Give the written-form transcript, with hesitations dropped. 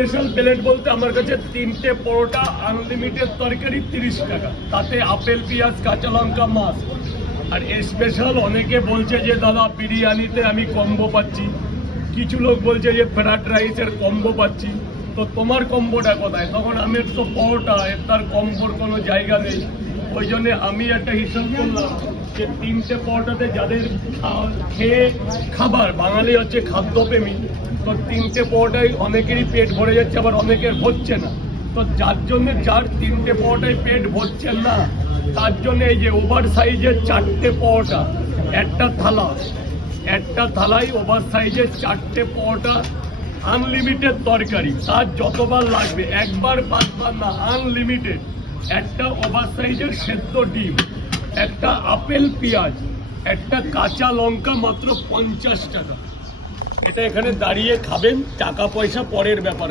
Special plate বলতে আমার কাছে 3টে পরোটা আনলিমিটেড তরকারি 30 টাকা, তাতে আপেল পেঁয়াজ কাঁচা লঙ্কা মাছ। আর স্পেশাল অনেকে বলছে যে দাদা বিরিয়ানিতে আমি কম্বো পাচ্ছি, কিছু লোক বলছে যে ফ্রাইড রাইসের কম্বো পাচ্ছি। তো তোমার কম্বোটা কোথায়? তখন আমি তো পরোটা, তার কম্বোর কোনো জায়গা নেই। ওই জন্যে আমি একটা হিসাব করলাম যে 3টে পরোটাতে যাদের খেয়ে খাবার, বাঙালি হচ্ছে খাদ্যপ্রেমী, তো 3টে পরোটায় অনেকেরই পেট ভরে যাচ্ছে, আবার অনেকের হচ্ছে না। তো যার জন্য যার 3টে পরোটায় পেট ভরছেন না, তার জন্য এই যে ওভার সাইজের 4টে পরোটা, একটা থালায় ওভার সাইজের 4টে পরোটা, আনলিমিটেড তরকারি, তার যতবার লাগবে, একবার 5বার না, আনলিমিটেড। একটা ওভার সাইজের সেদ্ধ ডিম, একটা আপেল পেঁয়াজ, একটা কাঁচা লঙ্কা, মাত্র 50 টাকা। এটা এখানে দাঁড়িয়ে খাবেন, টাকা পয়সা পরের ব্যাপার।